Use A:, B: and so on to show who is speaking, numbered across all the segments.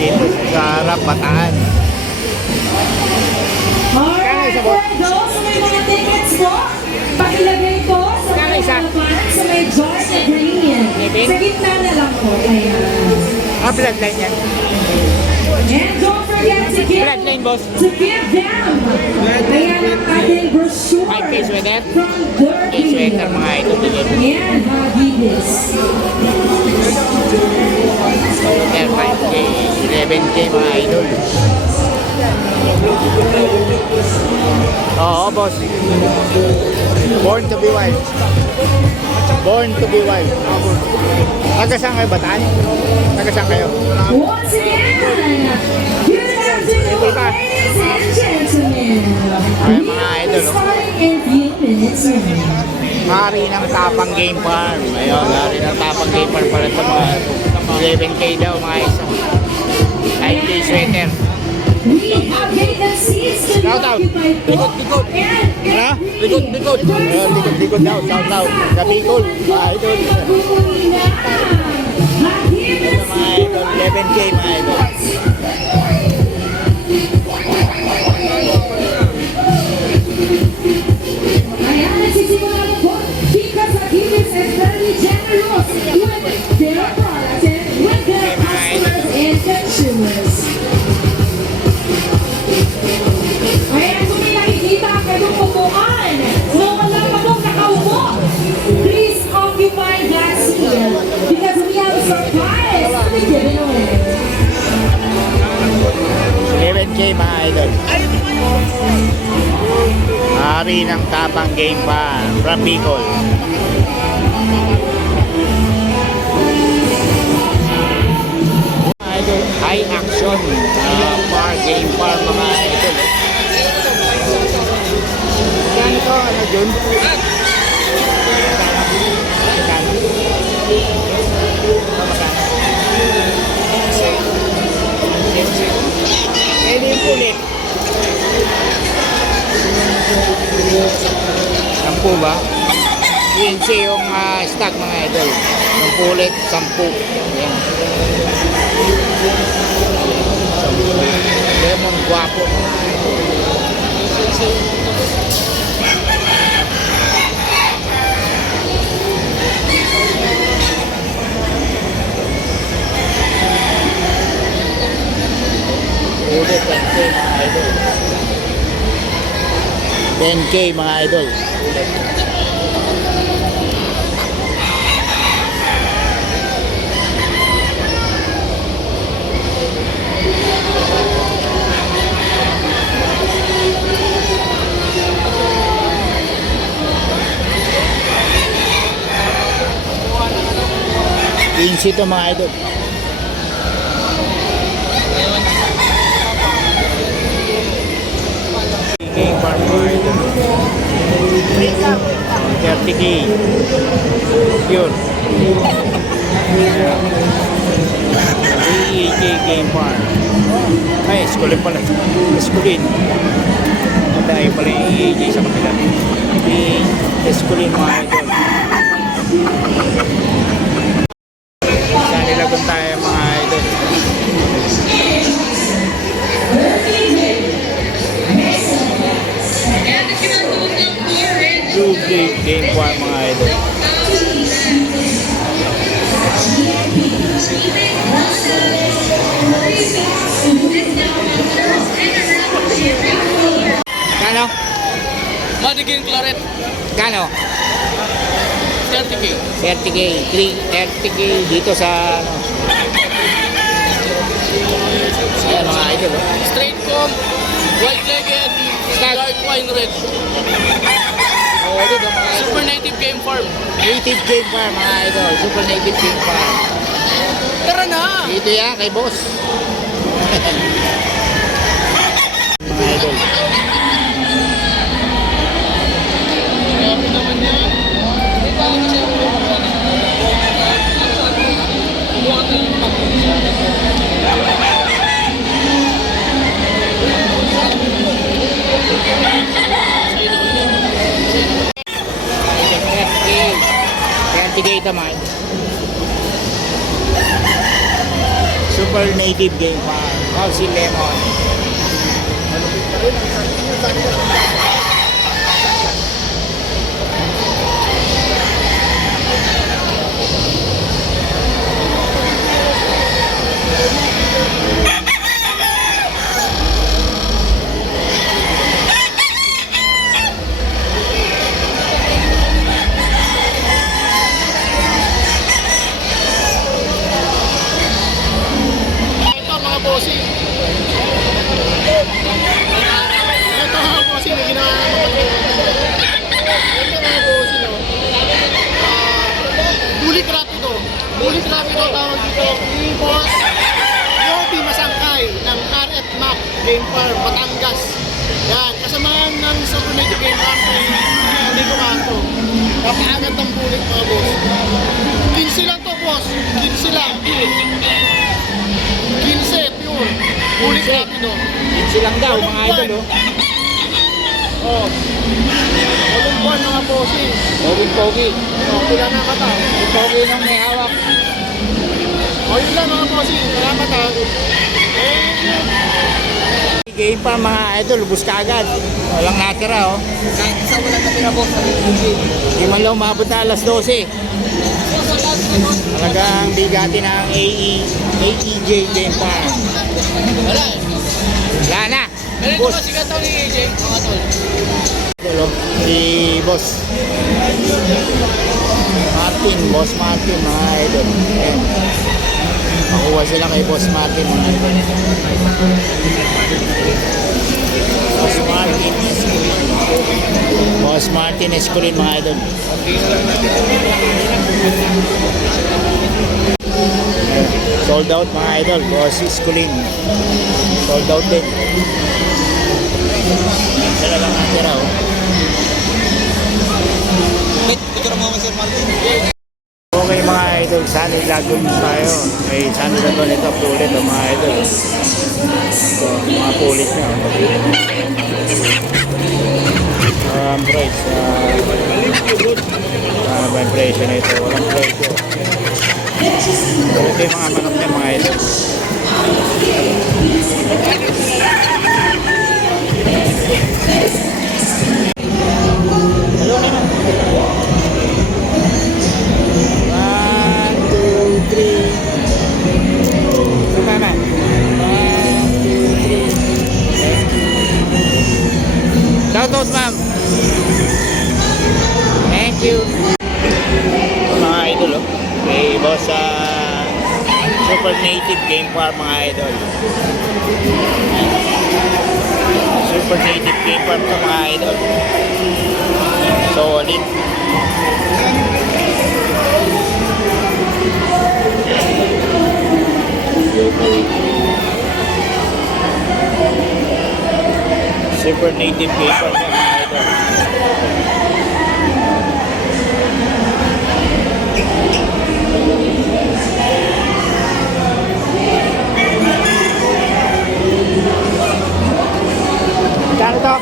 A: dito sa harap Bataan.
B: Alright, for those may mga tickets po, pakilagay po sa mga sa may Joy na Green. Sa gitna na lang po. Ayan.
A: Ah, bloodline yan.
B: And don't to give,
A: Bloodline, boss.
B: to give them. Ayan ang ating brochure.
A: Five K sweater?
B: From Derby.
A: K-sweater mga idol.
B: Ayan, Bagibis.
A: Sweater 5K, 11K mga idol. Oo, boss. Born to be wild. Born to be wild. Taga saan kayo, Bataan? Taga saan kayo?
B: Once again, ladies and gentlemen.
A: Ay, mga idol, oh.
B: Starting.
A: Mari ng Tapang Game Farm. Ayun, mari ng Tapang Game Farm para sa mga 11K daw mga isa. 5K sweater.
B: We have vacant seats to be occupied.
A: Likod, likod. Ha? Likod, likod. Likod, likod daw. Shout out. Sa Bicol, mga idol. Mga idol, 11K mga idol. 11K mga idol. Hari ng Tapang Game Farm from Bicol. Pulit. Sampu ba? 20 yung ah, stock mga idol. 10. Yan. Sampu. Lemon guwapo mga idol. 10K mga idol. To mga idol. 30k. Yun. 3AK game farm. Ay, eskulin pala. Eskulin. Dahil pala yung EAJ sa kapila. Yung eskulin mga idol.
C: Madigin Claret,
A: Kano?
C: 30k.
A: 30k, 3, 30k dito sa ano. Ayan mga idol. oh.
C: Straight comb, white-legged, dark wine red.
A: Oh, dito mga idol.
C: Super native game farm.
A: Native Game Farm mga idol. Super Native Game Farm.
C: Tara na!
A: Dito yan kay boss. Mga idol. Super Native Game Farm. House Lemon.
C: Ito Rapido.
A: Silang daw mga idol oh.
C: Oh. Walang buwan mga bossing.
A: Pogi pogi.
C: Oh, pula na kata.
A: Pogi nung may hawak.
C: Oh, yun lang mga bossing. Salamat ha. Eh,
A: Game Farm mga idol, lubos ka agad. Walang natira oh.
D: Kahit isa wala na pinabos sa.
A: Hindi man lang umabot na alas 12. Talagang bigati ng AE, AEJ Game Farm.
C: wala. Ito
A: Boss.
C: kasi kataw ni AJ, mga tol.
A: Hello, si Boss. Martin, Boss Martin, mga idol. Ayan. Makuha sila kay Boss Martin, mga idol. Boss Martin Esculin. Boss Martin Esculin, mga idol. Sold out, mga idol. Boss Esculin. Sold out din. Sila lang natira, oh.
D: Wait, picture mo Sir Martin.
A: Okay mga idol, Sunny Lagoon tayo. May Sunny Lagoon ito, pulit ang mga idol. So, mga pulit niya. Ang price, ah, ano ba yung presyo na ito? Walang. So, ito yung mga manok niya mga idol. Shout out, ma'am. Thank you. Mga idol, oh. Kay boss sa Super Native Game Farm, mga idol. Super Native Game Farm to mga idol. Solid. Super native paper niya mga idol. Kano to?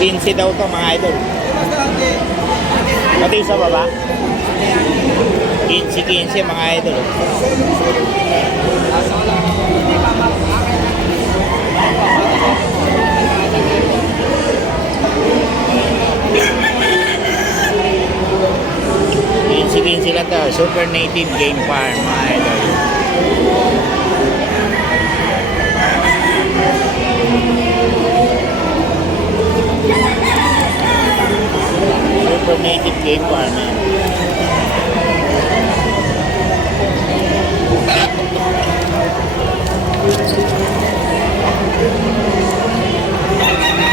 A: 15 daw to mga idol. Pati sa baba? 15-15 mga idol. Insigin sila to, Super Native Game Farm, mga idol. Super Native Game Farm, yan.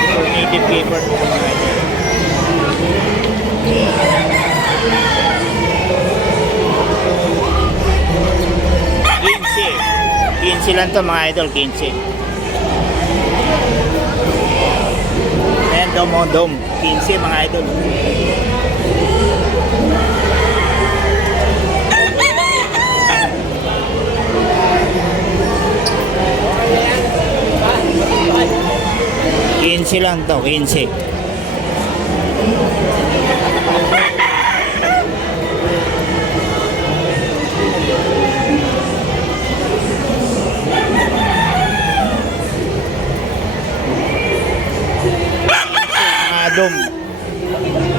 A: Super Native Game Farm, mga idol. 15 lang to mga idol, 15. Ayan, dome on oh, mga idol. Kinsi lang to, kinsi. Dome.